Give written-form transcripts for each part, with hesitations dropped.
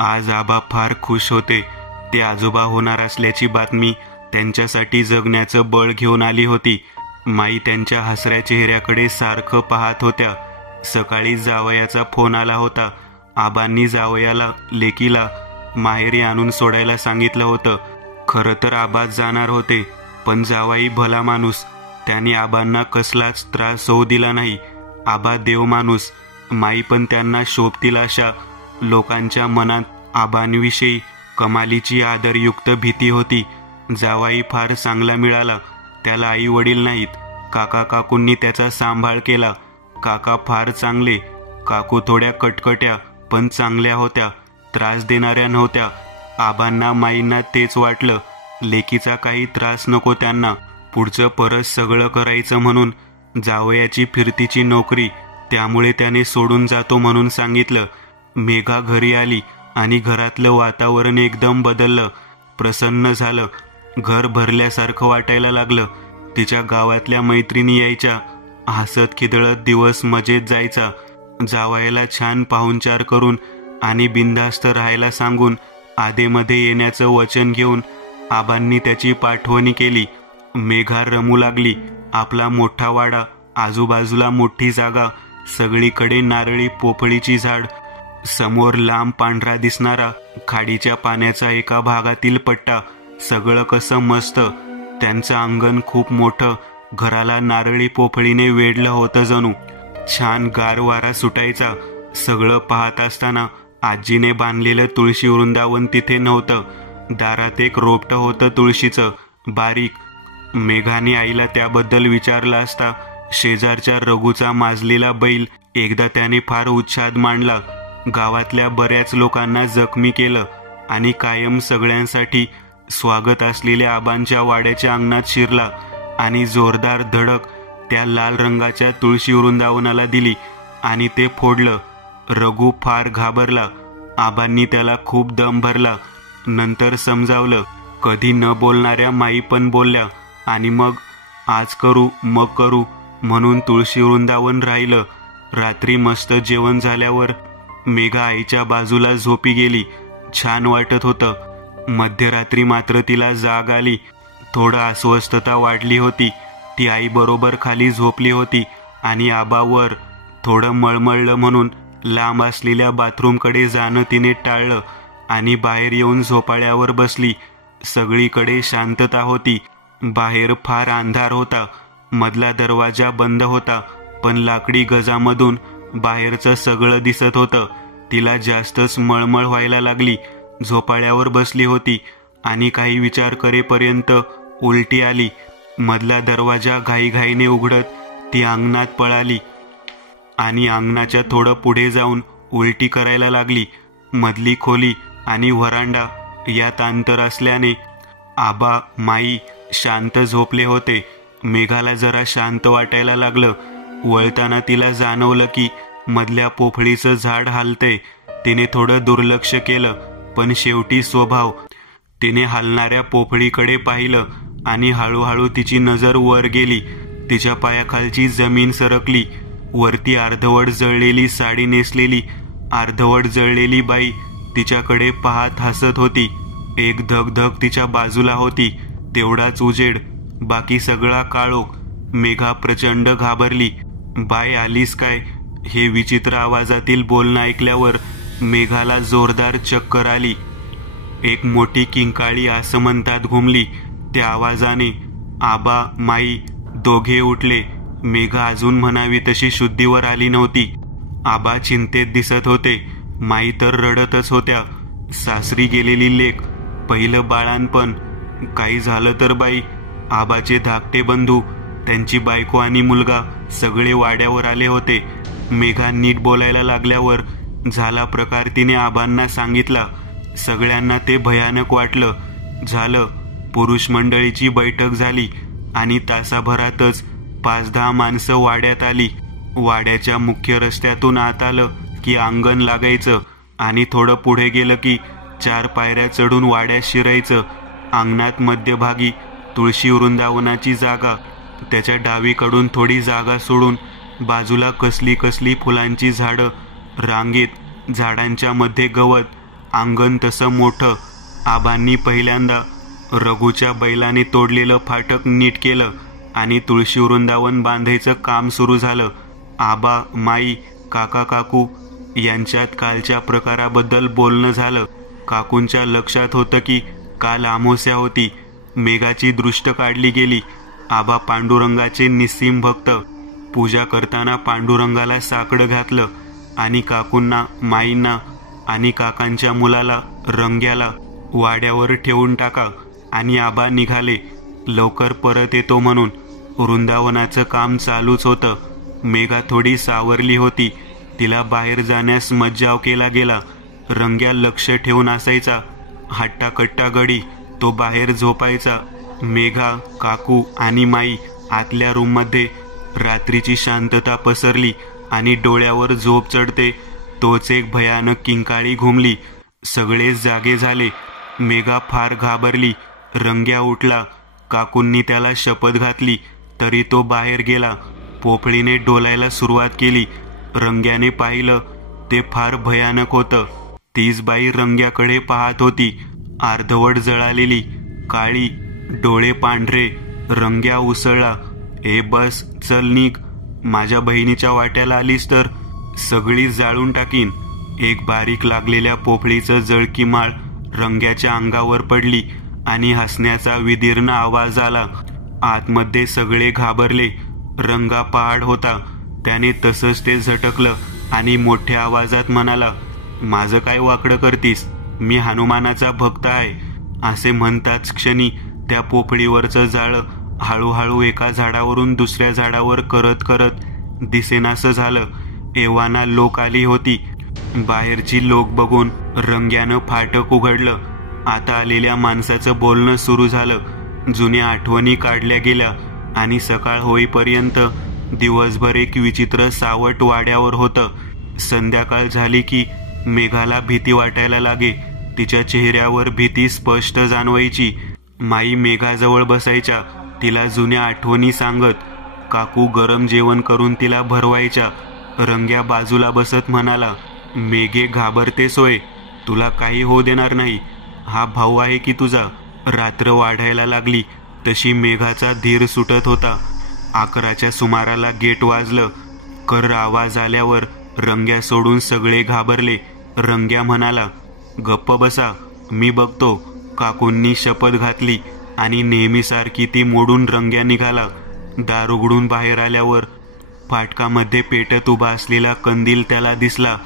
आज आबा फार खुश होते. ते आजोबा होणार असल्याची बातमी त्यांच्यासाठी जगण्याचं बळ घेऊन आली होती. माई त्यांच्या हसऱ्या चेहऱ्याकडे सारखं पाहत होत्या. सकाळी जावयाचा फोन आला होता. आबांनी जावयाला लेकीला माहेरी आणून सोडायला सांगितलं होतं. खरं तर आबा जाणार होते, पण जावाई भला माणूस, त्याने आबांना कसलाच त्रास होऊ दिला नाही. आबा देव माणूस. माई पण त्यांना शोभतील अशा. लोकांच्या मनात आबांविषयी कमालीची आदरयुक्त भीती होती. जावाई फार चांगला मिळाला. त्याला आई वडील नाहीत. काका काकूंनी त्याचा सांभाळ केला. काका फार चांगले. काकू थोड्या कटकट्या पण चांगल्या होत्या, त्रास देणाऱ्या नव्हत्या. आबांना माईंना तेच वाटलं, लेकीचा काही त्रास नको त्यांना. पुढचं परत सगळं करायचं म्हणून. जावयाची फिरतीची नोकरी, त्यामुळे त्याने सोडून जातो म्हणून सांगितलं. मेघा घरी आली आणि घरातलं वातावरण एकदम बदललं. प्रसन्न झालं. घर भरल्यासारखं वाटायला लागलं. तिच्या गावातल्या मैत्रिणी यायच्या. हसत खिदळत दिवस मजेत जायचा. जावयाला छान पाहुणचार करून आणि बिनधास्त राहायला सांगून आधेमध्ये येण्याचं वचन घेऊन आबांनी त्याची पाठवणी केली. मेघा रमू लागली. आपला मोठा वाडा, आजूबाजूला मोठी जागा, सगळीकडे नारळी पोफळीची झाड, समोर लांब पांढरा दिसणारा खाडीच्या पाण्याचा एका भागातील पट्टा, सगळं कसं मस्त. त्यांचं अंगण खूप मोठं. घराला नारळी पोफळीने वेढलं होतं जणू. छान गार वारा सुटायचा. सगळं पाहत असताना आजीने बांधलेलं तुळशी वृंदावन तिथे नव्हतं. दारात एक रोपटं होतं तुळशीचं, बारीक. मेघाने आईला त्याबद्दल विचारलं असता शेजारच्या रघुचा माजलेला बैल एकदा त्याने फार उच्छाद मांडला. गावातल्या बऱ्याच लोकांना जखमी केलं आणि कायम सगळ्यांसाठी स्वागत असलेल्या आबांच्या वाड्याच्या अंगणात शिरला आणि जोरदार धडक त्या लाल रंगाच्या तुळशी वृंदावनाला दिली आणि ते फोडलं. रघु फार घाबरला. आबांनी त्याला खूप दम भरला. नंतर समजावलं. कधी न बोलणाऱ्या माई पण बोलल्या आणि मग आज करू मग करू म्हणून तुळशी वृंदावन राहिलं. रात्री मस्त जेवण झाल्यावर मेघा आईच्या बाजूला झोपी गेली. छान वाटत होतं. मध्यरात्री मात्र तिला जाग आली. थोडं अस्वस्थता वाढली होती. ती आई बरोबर खाली झोपली होती आणि आबा वर. थोडं मळमळलं म्हणून लांब असलेल्या बाथरूमकडे जाणं तिने टाळलं आणि बाहेर येऊन झोपाळ्यावर बसली. सगळीकडे शांतता होती. बाहेर फार अंधार होता. मधला दरवाजा बंद होता, पण लाकडी गजामधून बाहेरचं सगळं दिसत होतं. तिला जास्तच मळमळ व्हायला लागली. झोपाळ्यावर बसली होती आणि काही विचार करेपर्यंत उलटी आली. मधला दरवाजा घाईघाईने उघडत ती अंगणात पळाली आणि अंगणाच्या थोडं पुढे जाऊन उलटी करायला लागली. मधली खोली आणि व्हरांडा यात अंतर असल्याने आबा माई शांत झोपले होते. मेघाला जरा शांत वाटायला लागलं. वळताना तिला जाणवलं की मधल्या पोफळीचं झाड हालतंय. तिने थोडं दुर्लक्ष केलं, पण शेवटी स्वभाव. तिने हलणाऱ्या पोफळीकडे पाहिलं आणि हळूहळू तिची नजर वर गेली. तिच्या पायाखालची जमीन सरकली. वरती अर्धवट जळलेली साडी नेसलेली अर्धवट जळलेली बाई तिच्याकडे पाहत हसत होती. एक धगधग तिच्या बाजूला होती, तेवढाच उजेड, बाकी सगळा काळोख. मेघा प्रचंड घाबरली. बाय आलीस काय? हे विचित्र आवाजातील बोलणं ऐकल्यावर मेघाला जोरदार चक्कर आली. एक मोठी किंकाळी आसमंतात घुमली. त्या आवाजाने आबा माई दोघे उठले. मेघा अजून म्हणावी तशी शुद्धीवर आली नव्हती. आबा चिंतेत दिसत होते. माई तर रडतच होत्या. सासरी गेलेली लेक, पहिलं बाळांपण, काही झालं तर बाई. आबाचे धाकटे बंधू, त्यांची बायको आणि मुलगा सगळे वाड्यावर आले होते. मेघा नीट बोलायला लागल्यावर झाला प्रकार तिने आबांना सांगितला. सगळ्यांना ते भयानक वाटलं. झालं. पुरुष मंडळीची बैठक झाली आणि तासाभरातच 5-10 माणसं वाड्यात आली. वाड्याच्या मुख्य रस्त्यातून आत आलं की अंगण लागायचं आणि थोडं पुढे गेलं की 4 पायऱ्या चढून वाड्यात शिरायचं. अंगणात मध्यभागी तुळशी वृंदावनाची जागा. त्याच्या डावीकडून थोडी जागा सोडून बाजूला कसली कसली फुलांची झाडं. रांगेत झाडांच्या मध्ये गवत. अंगण तसं मोठं. आबांनी पहिल्यांदा रघुच्या बैलाने तोडलेलं फाटक नीट केलं आणि तुळशी वृंदावन बांधायचं काम सुरू झालं. आबा, माई, काका, काकू यांच्यात कालच्या प्रकाराबद्दल बोलणं झालं. काकूंच्या लक्षात होतं की काल अमावस्या होती. मेघाची दृष्ट काढली गेली. आबा पांडुरंगाचे निस्सीम भक्त. पूजा करताना पांडुरंगाला साकडं घातलं आणि काकूंना, माईंना आणि काकांच्या मुलाला, रंग्याला वाड्यावर ठेवून टाका आणि आबा निघाले लवकर परत येतो म्हणून. वृंदावनाचं काम चालूच होतं. मेघा थोडी सावरली होती. तिला बाहेर जाण्यास मज्जाव केला गेला. रंग्या लक्ष ठेवून असायचा. हट्टाकट्टा गडी. तो बाहेर झोपायचा. मेघा, काकू आणि माई आतल्या रूममध्ये. रात्रीची शांतता पसरली आणि डोळ्यावर झोप चढते तोच एक भयानक किंकाळी घुमली. सगळे जागे झाले. मेघा फार घाबरली. रंग्या उठला. काकूंनी त्याला शपथ घातली तरी तो बाहेर गेला. पोफळीने डोलायला सुरुवात केली. रंग्याने पाहिलं ते फार भयानक होतं. तीच बाई रंग्याकडे पाहत होती. अर्धवट जळालेली, काळी, डोळे पांढरे. रंग्या उसळला. ए बस, चल निघ. माझ्या बहिणीच्या वाट्याला आलीस तर सगळी जाळून टाकीन. एक बारीक लागलेल्या पोफळीचं जळकी माळ रंग्याच्या अंगावर पडली आणि हसण्याचा विदीर्ण आवाज आला. आतमध्ये सगळे घाबरले. रंगा पहाड होता. त्याने तसंच ते झटकलं आणि मोठ्या आवाजात म्हणाला, माझं काय वाकडं करतीस? मी हनुमानाचा भक्त आहे. असे म्हणताच क्षणी त्या पोफळीवरचं जाळं हळूहळू एका झाडावरून दुसऱ्या झाडावर करत करत दिसेनासं झालं. एव्हाना लोक आली होती. बाहेरची लोक बघून रंग्यानं फाटक उघडलं. आता आलेल्या माणसाचं बोलणं सुरू झालं. जुन्या आठवणी काढल्या गेल्या आणि सकाळ होईपर्यंत दिवसभर एक विचित्र सावट वाड्यावर होतं. संध्याकाळ झाली की मेघाला भीती वाटायला लागे. तिच्या चेहऱ्यावर भीती स्पष्ट जाणवायची. माई मेघाजवळ बसायच्या. तिला जुन्या आठवणी सांगत. काकू गरम जेवण करून तिला भरवायच्या. रंग्या बाजूला बसत म्हणाला, मेघे घाबरते सोय, तुला काही होऊ देणार नाही. हा भाऊ आहे की तुझा? रात्र वाढायला लागली तशी मेघाचा धीर सुटत होता. 11च्या सुमाराला गेट वाजलं. कर आवाज आल्यावर रंग्या सोडून सगळे घाबरले. रंग्या म्हणाला, गप्प बसा, मी बघतो. काकूंनी शपथ घातली आणि नेहमीसारखी ती मोडून रंग्या निघाला. दार उघडून बाहेर आल्यावर फाटकामध्ये पेटत उभा असलेला कंदील त्याला दिसला.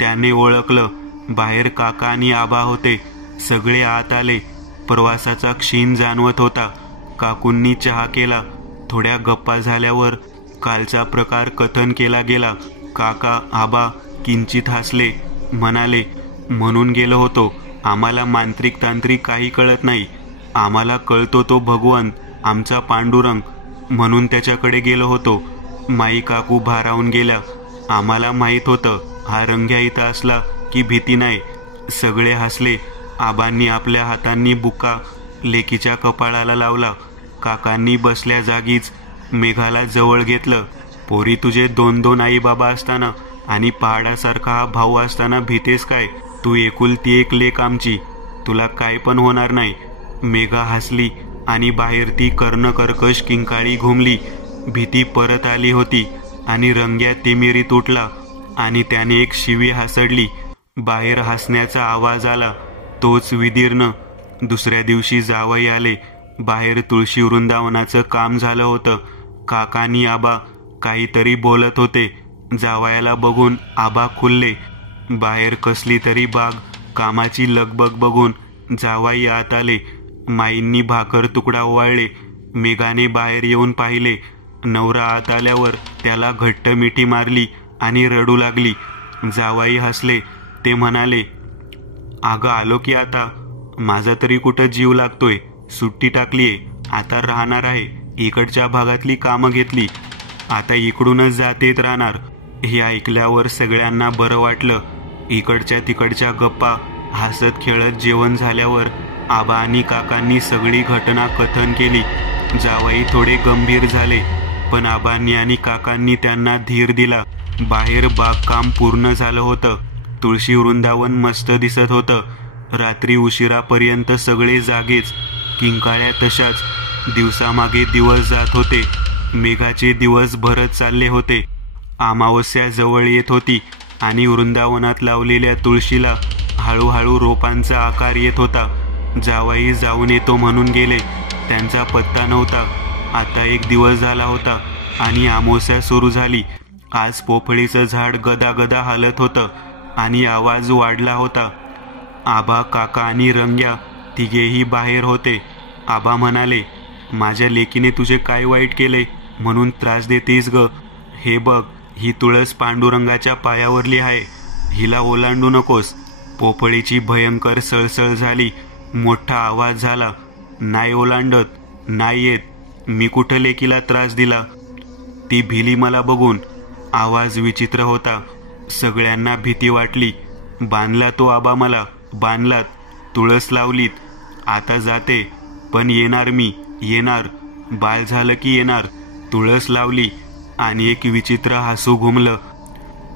त्याने ओळखलं. बाहेर काका आणि आबा होते. सगळे आत आले. प्रवासाचा क्षीण जाणवत होता. काकूंनी चहा केला. थोड्या गप्पा झाल्यावर कालचा प्रकार कथन केला गेला. काका, आबा किंचित हसले. म्हणाले, म्हणून गेलो होतो. आम्हाला मांत्रिक तांत्रिक काही कळत नाही. आम्हाला कळतो तो भगवंत, आमचा पांडुरंग, म्हणून त्याच्याकडे गेलो होतो. माई काकू भारावून गेल्या. आम्हाला माहीत होतं हा रंग्या इथं असला की भीती नाही. सगळे हसले. आबांनी आपल्या हातांनी बुक्का लेकीच्या कपाळाला लावला. काकांनी बसल्या जागीच मेघाला जवळ घेतलं. पोरी, तुझे 2-2 आई बाबा असताना आणि पहाडासारखा हा भाऊ असताना भीतेस काय? तू एकुलती एक लेक आमची. तुला काय पण होणार नाही. मेघा हसली आणि बाहेर ती कर्णकर्कश किंकाळी घुमली. भीती परत आली होती आणि रंग्या तिमिरीत उठला आणि त्याने एक शिवी हासडली. बाहेर हसण्याचा आवाज आला, तोच विदीर्ण. दुसऱ्या दिवशी जावई आले. बाहेर तुळशी वृंदावनाचं काम झालं होतं. काकानी आबा काहीतरी बोलत होते. जावयाला बघून आबा खुलले. बाहेर कसली तरी बाग, कामाची लगबग बघून जावाई आत आले. माईंनी भाकर तुकडा ओवाळले. मेघाने बाहेर येऊन पाहिले. नवरा आत आल्यावर त्याला घट्ट मिठी मारली आणि रडू लागली. जावाई हसले. ते म्हणाले, अगं आलो की आता. माझा तरी कुठं जीव लागतोय. सुट्टी टाकलीये. आता राहणार आहे. इकडच्या भागातली कामं घेतली. आता इकडूनच जातेत राहणार. हे ऐकल्यावर सगळ्यांना बरं वाटलं. इकडच्या तिकडच्या गप्पा हसत खेळत जेवण झाल्यावर आबा आणि काकांनी सगळी घटना कथन केली. जावई थोडे गंभीर झाले, पण आबांनी आणि काकांनी त्यांना धीर दिला. बाहेर बागकाम पूर्ण झालं होतं. तुळशी वृंदावन मस्त दिसत होतं. रात्री उशिरापर्यंत सगळे जागेच. किंकाळ्या तशाच. दिवसामागे दिवस जात होते. मेघाचे दिवस भरत चालले होते. अमावस्या जवळ येत होती आणि वृंदावनात लावलेल्या तुळशीला हळूहळू रोपांचा आकार येत होता. जावाई जाऊन येतो म्हणून गेले. त्यांचा पत्ता नव्हता. आता एक दिवस झाला होता आणि अमावस्या सुरू झाली. आज पोफळीचं झाड गदागदा हालत होतं आणि आवाज वाढला होता. आबा, काका आणि रंग्या तिघेही बाहेर होते. आबा म्हणाले, माझ्या लेकीने तुझे काय वाईट केले म्हणून त्रास देतेस ग? हे बघ, ही तुळस पांडुरंगाच्या पायावरली आहे. हिला ओलांडू नकोस. पोफळीची भयंकर सळसळ झाली. मोठा आवाज झाला, नाही ओलांडत, नाही येत. मी कुठं लेकीला त्रास दिला? ती भिली मला बघून. आवाज विचित्र होता. सगळ्यांना भीती वाटली. बांधला तो आबा मला, बांधलात. तुळस लावलीत. आता जाते, पण येणार मी, येणार. बाळ झालं की येणार. तुळस लावली आणि एक विचित्र हसू घुमलं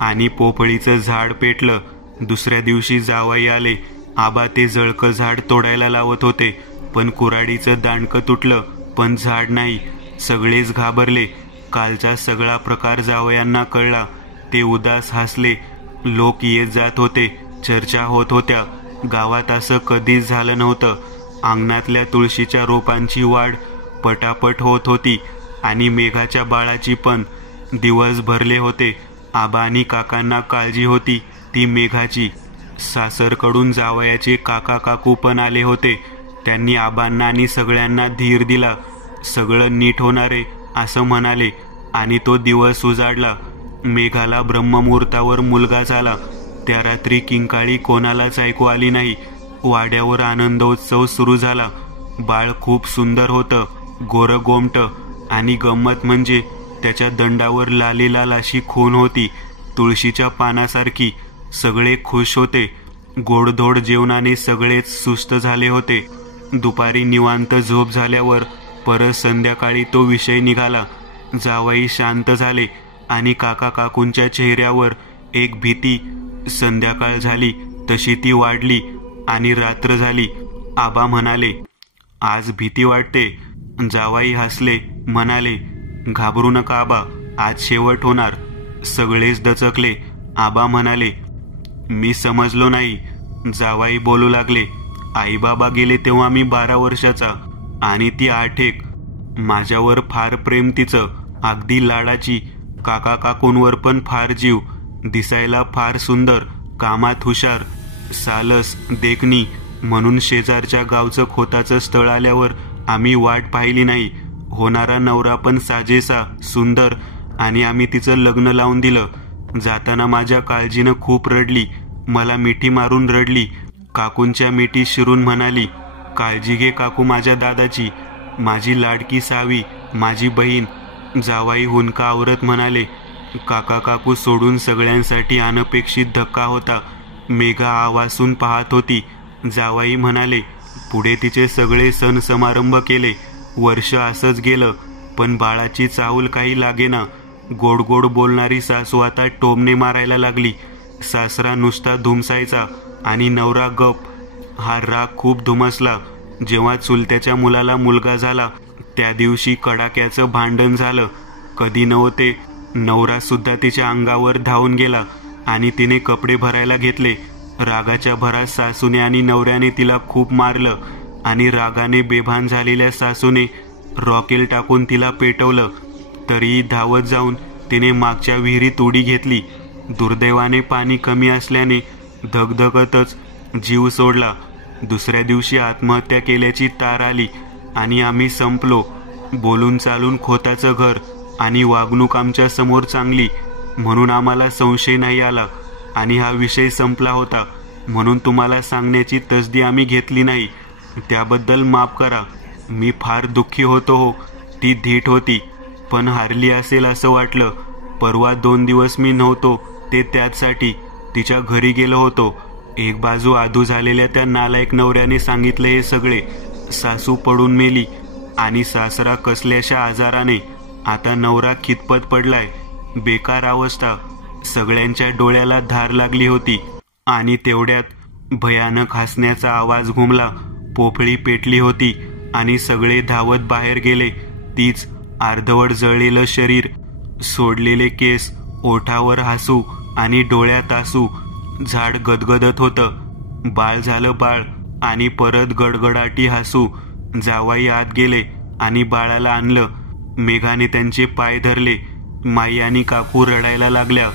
आणि पोफळीचं झाड पेटलं. दुसऱ्या दिवशी जावाई आले. आबा ते जळकं झाड तोडायला लावत होते, पण कुऱ्हाडीचं दांडकं तुटलं, पण झाड नाही. सगळेच घाबरले. कालचा सगळा प्रकार जावयांना कळला. ते उदास हसले. लोक येत जात होते. चर्चा होत होत्या. गावात असं कधीच झालं नव्हतं. अंगणातल्या तुळशीच्या रोपांची वाढ पटापट होत होती आणि मेघाच्या बाळाची पण. दिवस भरले होते. आबा आणि काकांना काळजी होती ती मेघाची. सासरकडून जावयाचे काका काकू पण आले होते. त्यांनी आबांना आणि सगळ्यांना धीर दिला. सगळं नीट होणारे असं म्हणाले आणि तो दिवस उजाडला. मेघाला ब्रह्ममुहूर्तावर मुलगा झाला. त्या रात्री किंकाळी कोणालाच ऐकू आली नाही. वाड्यावर आनंदोत्सव सुरू झाला. बाळ खूप सुंदर होतं, गोरगोमट, आणि गंमत म्हणजे त्याच्या दंडावर लालेलाल अशी खून होती, तुळशीच्या पानासारखी. सगळे खुश होते. गोडधोड जेवणाने सगळेच सुस्त झाले होते. दुपारी निवांत झोप झाल्यावर परत संध्याकाळी तो विषय निघाला. जावई शांत झाले आणि काका काकूंच्या चेहऱ्यावर एक भीती. संध्याकाळ झाली तशी ती वाढली आणि रात्र झाली. आबा म्हणाले, आज भीती वाटते. जावाई हसले, म्हणाले, घाबरू नका आबा, आज शेवट होणार. सगळेच दचकले. आबा म्हणाले, मी समजलो नाही. जावाई बोलू लागले, आई बाबा गेले तेव्हा मी 12 वर्षाचा आणि ती 8. माझ्यावर फार प्रेम तिचं, अगदी लाडाची. काका काकूंवर पण फार जीव. दिसायला फार सुंदर, कामात हुशार, सालस, देखणी. म्हणून शेजारच्या गावचं खोताचं स्थळ आल्यावर आम्ही वाट पाहिली नाही. होणारा नवरा पण साजेसा, सुंदर, आणि आम्ही तिचं लग्न लावून दिलं. जाताना माझ्या काळजीनं खूप रडली. मला मिठी मारून रडली. काकूंच्या मिठी शिरून म्हणाली, काळजी घे काकू माझ्या दादाची, माझी लाडकी सावी, माझी बहीण. जावाई हुंदका आवरत म्हणाले, काका काकू सोडून सगळ्यांसाठी अनपेक्षित धक्का होता. मेघा आवासून पाहत होती. जावाई म्हणाले, पुढे तिचे सगळे सण समारंभ केले. वर्ष असंच गेलं, पण बाळाची चाहूल काही लागेना. गोड गोड बोलणारी सासू आता टोमणे मारायला लागली. सासरा नुसता धुमसायचा आणि नवरा गप. हा राग खूप धुमसला. जेव्हा चुलत्याच्या मुलाला मुलगा झाला त्या दिवशी कडाक्याचं भांडण झालं. कधी नव्हते. नवरा सुद्धा तिच्या अंगावर धावून गेला आणि तिने कपडे भरायला घेतले. रागाच्या भरात सासूने आणि नवऱ्याने तिला खूप मारलं आणि रागाने बेभान झालेल्या सासूने रॉकेल टाकून तिला पेटवलं. तरीही धावत जाऊन तिने मागच्या विहिरीत उडी घेतली. दुर्दैवाने पाणी कमी असल्याने धगधगतच जीव सोडला. दुसऱ्या दिवशी आत्महत्या केल्याची तार आली आणि आम्ही संपलो. बोलून चालून खोताचं घर आणि वागणूक आमच्या समोर चांगली म्हणून आम्हाला संशय नाही आला आणि हा विषय संपला होता. म्हणून तुम्हाला सांगण्याची तसदी आम्ही घेतली नाही. त्याबद्दल माफ करा. मी फार दुःखी होतो हो. ती धीट होती, पण हारली असेल असं वाटलं. परवा 2 दिवस मी नव्हतो ते त्याचसाठी तिच्या घरी गेलो होतो. एक बाजू आधू झालेल्या त्या नालायक नवऱ्याने सांगितलं हे सगळे. सासू पडून मेली आणि सासरा कसल्याशा आजाराने. आता नवरा खितपत पडलाय. बेकार अवस्था. सगळ्यांच्या डोळ्याला धार लागली होती. आणि तेवढ्यात भयानक हसण्याचा आवाज घुमला. पोफळी पेटली होती आणि सगळे धावत बाहेर गेले. तीच अर्धवट जळलेलं शरीर, सोडलेले केस, ओठावर हसू आणि डोळ्यात आसू. झाड गदगदत होतं. बाळ झालं बाळ आणि परत गडगडाटी हसू. जावाई आत गेले आणि बाळाला आणलं. मेघाने त्यांचे पाय धरले. माई आणि काकू रडायला लागल्या,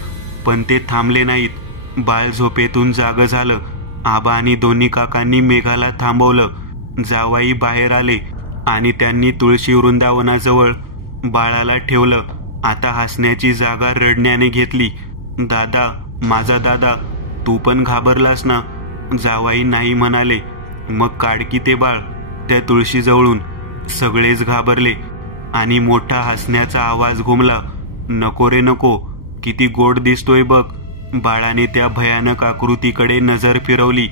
पण ते थांबले नाहीत. बाळ झोपेतून जागं झालं. आबा आणि दोन्ही काकांनी मेघाला थांबवलं. जावाई बाहेर आले आणि त्यांनी तुळशी वृंदावनाजवळ बाळाला ठेवलं. आता हसण्याची जागा रडण्याने घेतली. दादा, माझा दादा, तू पण घाबरलास ना? जावाई नाही म्हणाले. मग काढ की ते बाळ त्या तुळशीजवळून. सगळेच घाबरले आणि मोठा हसण्याचा आवाज घुमला. नको रे नको, किती गोड दिसतोय बघ. बाळाने त्या भयानक आकृतीकडे नजर फिरवली.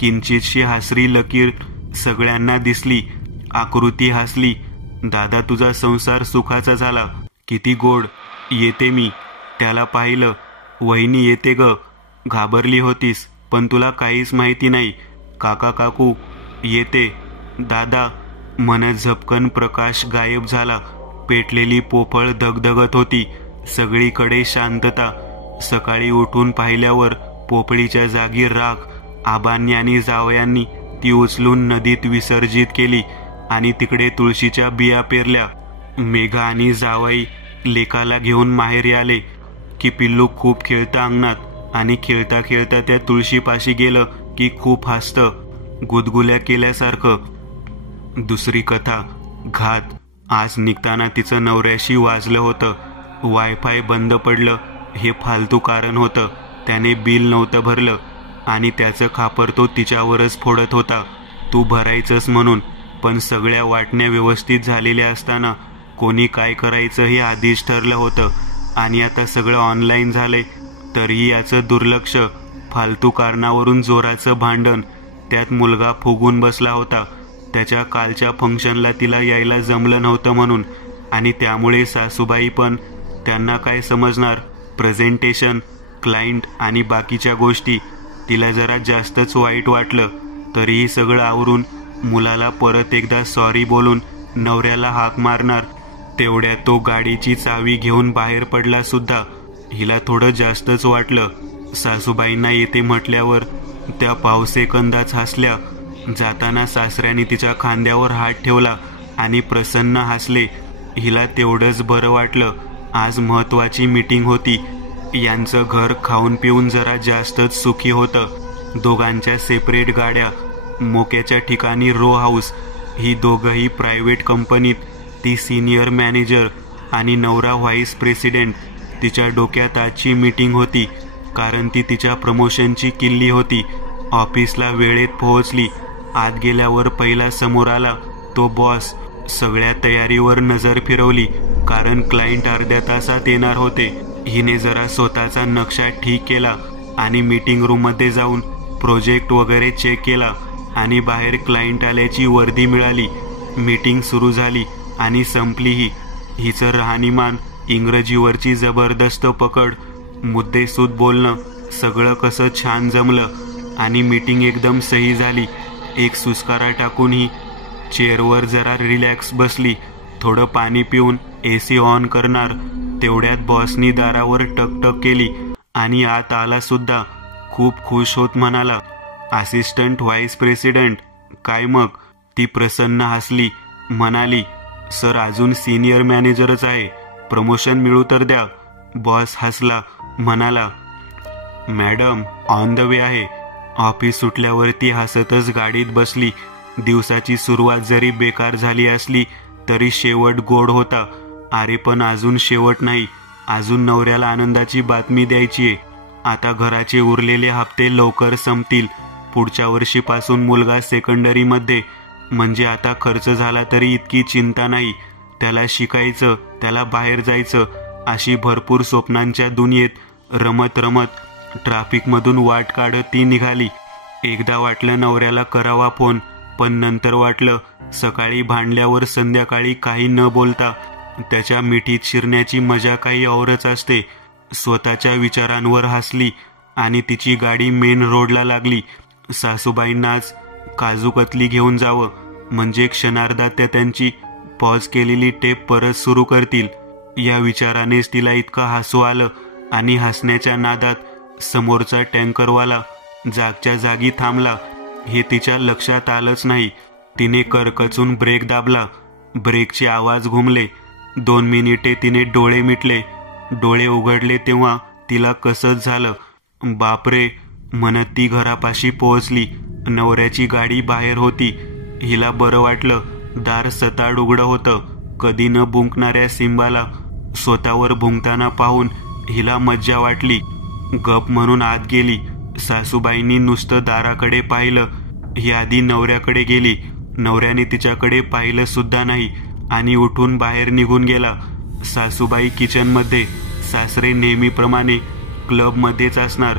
किंचितशी हासरी लकीर सगळ्यांना दिसली. आकृती हसली. दादा, तुझा संसार सुखाचा झाला. किती गोड. येते मी. त्याला पाहिलं. वहिनी येते ग. घाबरली होतीस, पण तुला काहीच माहिती नाही. काका काकू येते. दादा म्हणत झपकन प्रकाश गायब झाला. पेटलेली पोफळ धगधगत होती. सगळीकडे शांतता. सकाळी उठून पाहिल्यावर पोपळीच्या जागी राख. आबांनी आणि जावयांनी ती उचलून नदीत विसर्जित केली आणि तिकडे तुळशीच्या बिया पेरल्या. मेघा आणि जावाई लेकाला घेऊन माहेरी आले की पिल्लू खूप खेळतं अंगणात आणि खेळता खेळता त्या तुळशीपाशी गेलं की खूप हसतं, गुदगुल्या केल्यासारखं. दुसरी कथा, घात. आज निघताना तिचं नवऱ्याशी वाजलं होतं. वायफाय बंद पडलं हे फालतू कारण होतं. त्याने बिल नव्हतं भरलं आणि त्याचं खापर तो तिच्यावरच फोडत होता. तू भरायचंस म्हणून. पण सगळ्या वाटण्या व्यवस्थित झालेल्या असताना कोणी काय करायचं हे आधीच ठरलं होतं आणि आता सगळं ऑनलाईन झालंय. तरीही याचं दुर्लक्ष. फालतू कारणावरून जोराचं भांडण. त्यात मुलगा फुगून बसला होता. त्याच्या कालच्या फंक्शनला तिला यायला जमलं नव्हतं म्हणून. आणि त्यामुळे सासूबाई पण. त्यांना काय समजणार. प्रेझेंटेशन, क्लायंट आणि बाकीच्या गोष्टी. तिला जरा जास्तच वाईट वाटलं. तरीही सगळं आवरून मुलाला परत एकदा सॉरी बोलून नवऱ्याला हाक मारणार तेवढ्यात तो गाडीची चावी घेऊन बाहेर पडला सुद्धा. हिला थोडं जास्तच वाटलं. सासूबाईंना येते म्हटल्यावर त्या पावसेकंदाच हसल्या. जाताना सासऱ्याने तिच्या खांद्यावर हात ठेवला आणि प्रसन्न हसले. हिला तेवढंच बरं वाटलं. आज महत्वाची मीटिंग होती. यांचं घर खाऊन पिऊन जरा जास्तच सुखी होतं. दोघांच्या सेपरेट गाड्या, मोक्याच्या ठिकाणी रो हाऊस. ही दोघंही प्रायव्हेट कंपनीत. ती सिनियर मॅनेजर आणि नवरा व्हाईस प्रेसिडेंट. तिच्या डोक्यात आजची मीटिंग होती कारण ती तिच्या प्रमोशनची किल्ली होती. ऑफिसला वेळेत पोहोचली. आत गेल्यावर पहिला समोर आला तो बॉस. सगळ्या तयारीवर नजर फिरवली कारण क्लायंट अर्ध्या तासात येणार होते. हिने जरा स्वतःचा नक्षा ठीक केला आणि मीटिंग रूममध्ये जाऊन प्रोजेक्ट वगैरे चेक केला आणि बाहेर क्लायंट आल्याची वर्दी मिळाली. मीटिंग सुरू झाली आणि संपलीही. हिचं राहणीमान, इंग्रजीवरची जबरदस्त पकड, मुद्देसूद बोलणं, सगळं कसं छान जमलं आणि मीटिंग एकदम सही झाली. एक सुस्कारा टाकून ही चेअरवर जरा रिलॅक्स बसली. थोडं पाणी पिऊन AC ऑन करणार तेवढ्यात बॉसनी दारावर टकटक केली आणि आत आला सुद्धा. खूप खुश होत म्हणाला, असिस्टंट व्हाईस प्रेसिडेंट. काय मग? ती प्रसन्न हसली. म्हणाली, सर अजून सिनियर मॅनेजरच आहे. प्रमोशन मिळू तर द्या. बॉस हसला. म्हणाला, मॅडम ऑन द वे आहे. ऑफिस सुटल्यावरती हसतच गाडीत बसली. दिवसाची सुरुवात जरी बेकार झाली असली तरी शेवट गोड होता. अरे पण अजून शेवट नाही. अजून नवऱ्याला आनंदाची बातमी द्यायची आहे. आता घराचे उरलेले हप्ते लवकर संपतील. पुढच्या वर्षीपासून मुलगा सेकंडरीमध्ये. म्हणजे आता खर्च झाला तरी इतकी चिंता नाही. त्याला शिकायचं, त्याला बाहेर जायचं, अशी भरपूर स्वप्नांच्या दुनियेत रमत रमत ट्रॅफिकमधून वाट काढत ती निघाली. एकदा वाटलं नवऱ्याला करावा फोन, पण नंतर वाटलं सकाळी भांडल्यावर संध्याकाळी काही न बोलता त्याच्या मिठीत शिरण्याची मजा काही औरच असते. स्वतःच्या विचारांवर हसली आणि तिची गाडी मेन रोडला लागली. सासूबाईंनाच काजू कतली घेऊन जावं म्हणजे क्षणार्धात त्या त्यांची पॉज केलेली टेप परत सुरू करतील. या विचारानेच तिला इतकं हसू आलं आणि हसण्याच्या नादात समोरचा टँकरवाला जागच्या जागी थांबला हे तिच्या लक्षात आलंच नाही. तिने करकचून ब्रेक दाबला. ब्रेकचे आवाज घुमले. 2 मिनिटे तिने डोळे मिटले. डोळे उघडले तेव्हा तिला कसंच झालं. बापरे म्हणत ती घरापाशी पोहोचली. नवऱ्याची गाडी बाहेर होती. हिला बरं वाटलं. दार सताड उघडं होतं. कधी न भुंकणाऱ्या सिंबाला स्वतःवर भुंकताना पाहून हिला मज्जा वाटली. गप म्हणून आत गेली. सासूबाईंनी नुसतं दाराकडे पाहिलं. ही आधी नवऱ्याकडे गेली. नवऱ्याने तिच्याकडे पाहिलं सुद्धा नाही आणि उठून बाहेर निघून गेला. सासूबाई किचनमध्ये. सासरे नेहमीप्रमाणे क्लबमध्येच असणार,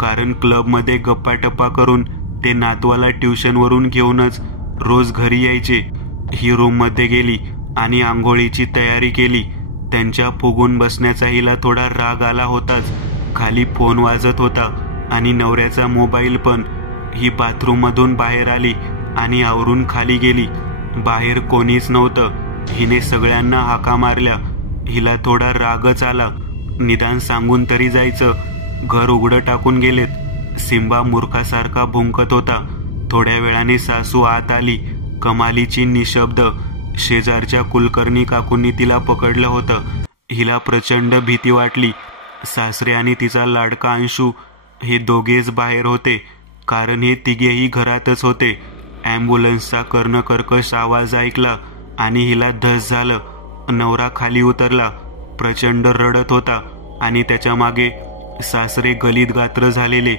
कारण क्लबमध्ये गप्पाटप्पा करून ते नातवाला ट्युशनवरून घेऊनच रोज घरी यायचे. ही रूममध्ये गेली आणि आंघोळीची तयारी केली. त्यांच्या फुगून बसण्याचा हिला थोडा राग आला होताच. खाली फोन वाजत होता आणि नवऱ्याचा मोबाईल पण. ही बाथरूममधून बाहेर आली आणि आवरून खाली गेली. बाहेर कोणीच नव्हतं. हिने सगळ्यांना हाका मारल्या. हिला थोडा रागच आला. निदान सांगून तरी जायचं. घर उघडं टाकून गेलेत. सिंबा मूर्खासारखा भुंकत होता. थोड्या वेळाने सासू आत आली. कमालीची निशब्द. शेजारच्या कुलकर्णी काकूंनी तिला पकडलं होतं. हिला प्रचंड भीती वाटली. सासरे आणि तिचा लाडका अंशू हे दोघेच बाहेर होते, कारण हे तिघेही घरातच होते. ॲम्ब्युलन्सचा कर्णकर्कश आवाज ऐकला आणि हिला धस झालं. नवरा खाली उतरला. प्रचंड रडत होता आणि त्याच्या मागे सासरे गलित गात्र झालेले.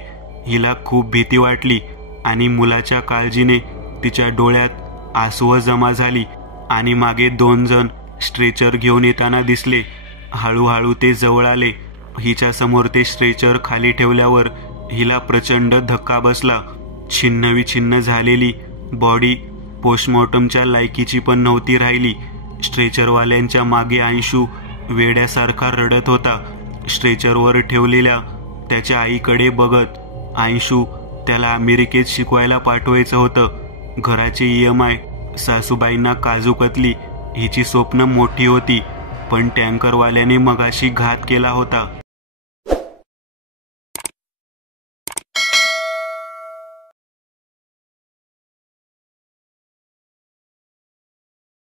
हिला खूप भीती वाटली आणि मुलाच्या काळजीने तिच्या डोळ्यात आसुवं जमा झाली. आणि मागे 2 जण स्ट्रेचर घेऊन येताना दिसले. हळूहळू ते जवळ आले. हिच्या समोर ते स्ट्रेचर खाली ठेवल्यावर हिला प्रचंड धक्का बसला. छिन्नविछिन्न झालेली बॉडी पोस्टमॉर्टमच्या लायकीची पण नव्हती राहिली. स्ट्रेचरवाल्यांच्या मागे अंशू वेड्यासारखा रडत होता, स्ट्रेचरवर ठेवलेल्या त्याच्या आईकडे बघत. अंशू त्याला अमेरिकेत शिकवायला पाठवायचं होतं. घराचे EMI, सासूबाईंना काजू कतली, हिची स्वप्न मोठी होती. पण टँकरवाल्याने मगाशी घात केला होता.